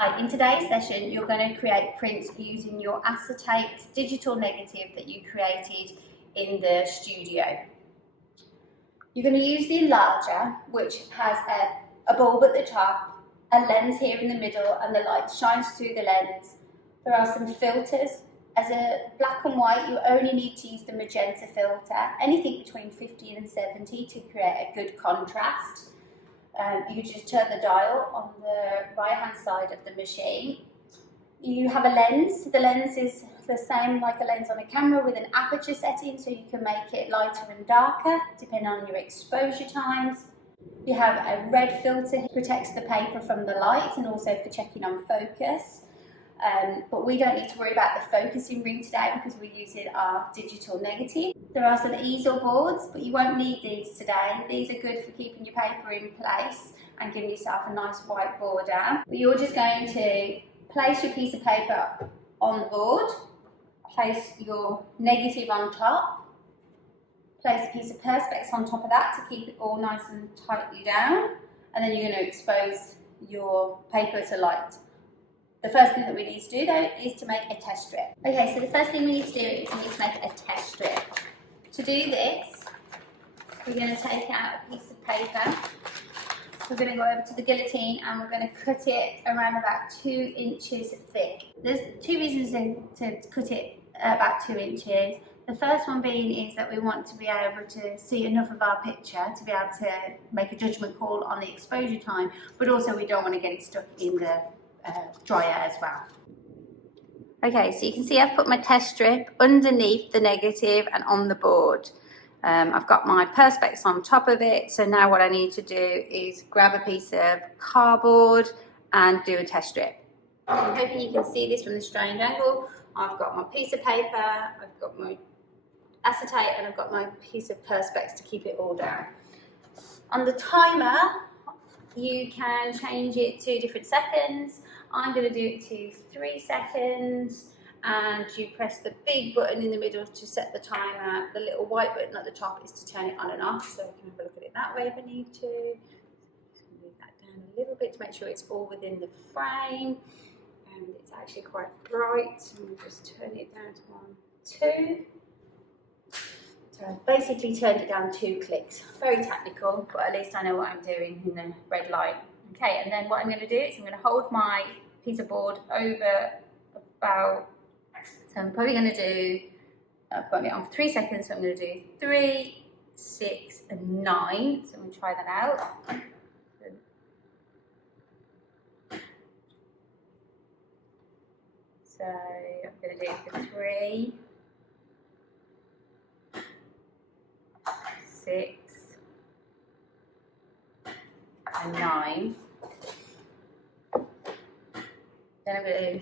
In today's session, you're going to create prints using your acetate digital negative that you created in the studio. You're going to use the enlarger, which has a bulb at the top, a lens here in the middle, and the light shines through the lens. There are some filters. As a black and white, you only need to use the magenta filter, anything between 50 and 70 to create a good contrast. You just turn the dial on the right hand side of the machine. You have a lens. The lens is the same like a lens on a camera with an aperture setting, so you can make it lighter and darker depending on your exposure times. You have a red filter that protects the paper from the light and also for checking on focus. But we don't need to worry about the focusing ring today because we're using our digital negative. There are some easel boards, but you won't need these today. These are good for keeping your paper in place and giving yourself a nice white border. But you're just going to place your piece of paper on the board, place your negative on top, place a piece of perspex on top of that to keep it all nice and tightly down, and then you're going to expose your paper to light. The first thing that we need to do though is to make a test strip. Okay, so the first thing we need to do is we need to make a test strip. To do this, we're going to take out a piece of paper. We're going to go over to the guillotine and we're going to cut it around about 2 inches thick. There's two reasons to cut it about 2 inches. The first one being is that we want to be able to see enough of our picture to be able to make a judgment call on the exposure time, but also we don't want to get it stuck in the dryer as well. Okay, so you can see I've put my test strip underneath the negative and on the board. I've got my perspex on top of it, so now what I need to do is grab a piece of cardboard and do a test strip. I'm hoping you can see this from the strange angle. I've got my piece of paper, I've got my acetate, and I've got my piece of perspex to keep it all down. On the timer, you can change it to different seconds. I'm going to do it to 3 seconds, and you press the big button in the middle to set the timer. The little white button at the top is to turn it on and off, so we can have a look at it that way if I need to. Just move that down a little bit to make sure it's all within the frame, and it's actually quite bright. So we'll just turn it down to 1, 2. So I've basically turned it down 2 clicks. Very technical, but at least I know what I'm doing in the red light. Okay, and then what I'm going to do is I'm going to hold my piece of board over about, so I'm probably going to do, I've got it on for 3 seconds, so I'm going to do 3, 6 and 9. So I'm going to try that out. So I'm going to do it for 3, 6 and 9. Then I'm going to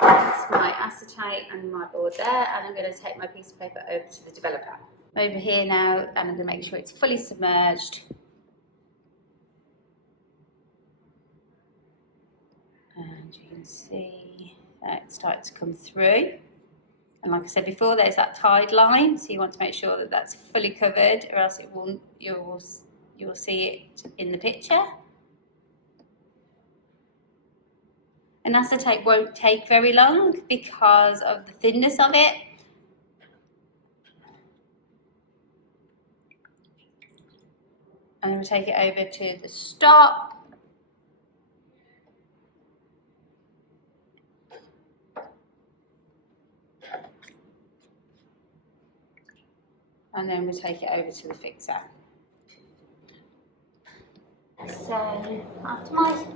place my acetate and my board there, and I'm going to take my piece of paper over to the developer. Over here now, and I'm going to make sure it's fully submerged. And you can see that it's starting to come through. And like I said before, there's that tide line, so you want to make sure that that's fully covered, or else it won't, you'll see it in the picture. And acetate won't take very long because of the thinness of it. And then we'll take it over to the stop. And then we'll take it over to the fixer. So after my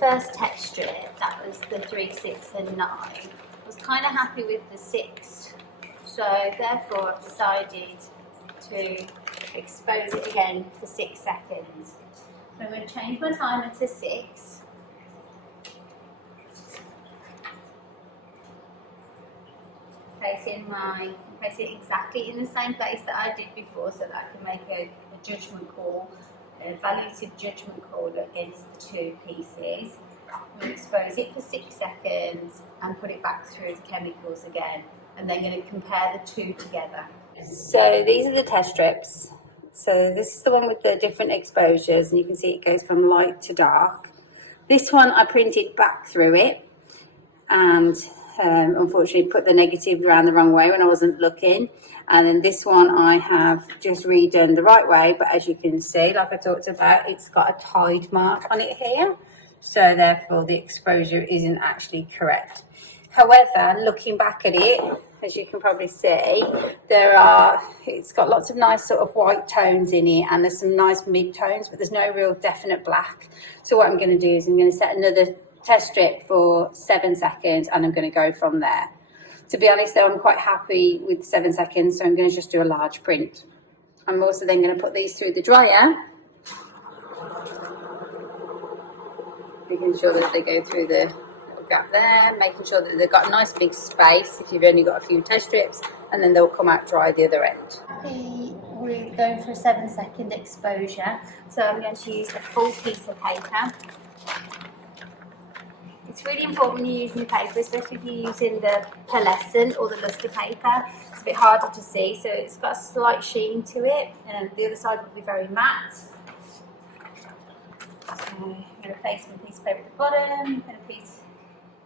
first test strip, that was the 3, 6 and 9, I was kind of happy with the 6. So therefore I've decided to expose it again for 6 seconds. So I'm going to change my timer to 6. Place it exactly in the same place that I did before, so that I can make a judgment call, a evaluative judgment call against the 2 pieces. We'll expose it for 6 seconds and put it back through the chemicals again, and then going to compare the 2 together. So these are the test strips. So this is the one with the different exposures, and you can see it goes from light to dark. This one I printed back through it, and unfortunately put the negative around the wrong way when I wasn't looking. And then this one I have just redone the right way, but as you can see, like I talked about, it's got a tide mark on it here, so therefore the exposure isn't actually correct. However, looking back at it, as you can probably see, it's got lots of nice sort of white tones in it, and there's some nice mid-tones, but there's no real definite black. So what I'm going to do is I'm going to set another test strip for 7 seconds, and I'm going to go from there. To be honest though, I'm quite happy with 7 seconds, so I'm going to just do a large print. I'm also then going to put these through the dryer, making sure that they go through the little gap there, making sure that they've got a nice big space if you've only got a few test strips, and then they'll come out dry the other end. Okay, we're going for a 7-second exposure, so I'm going to use a full piece of paper. It's really important when you're using the paper, especially if you're using the pearlescent or the luster paper. It's a bit harder to see, so it's got a slight sheen to it, and the other side will be very matte. So I'm going to place my piece of paper at the bottom. I'm going to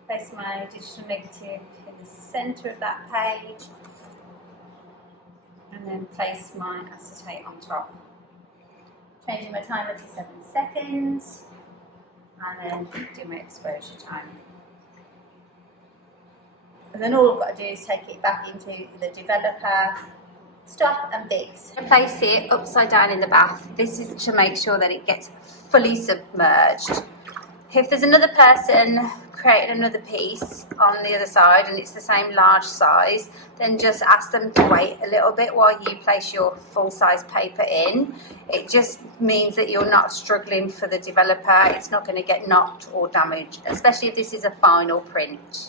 place my digital negative in the centre of that page, and then place my acetate on top. Changing my timer to 7 seconds. And then do my exposure time. And then all I've got to do is take it back into the developer, stop and fix. I place it upside down in the bath. This is to make sure that it gets fully submerged. If there's another person creating another piece on the other side and it's the same large size, then just ask them to wait a little bit while you place your full size paper in. It just means that you're not struggling for the developer. It's not going to get knocked or damaged, especially if this is a final print.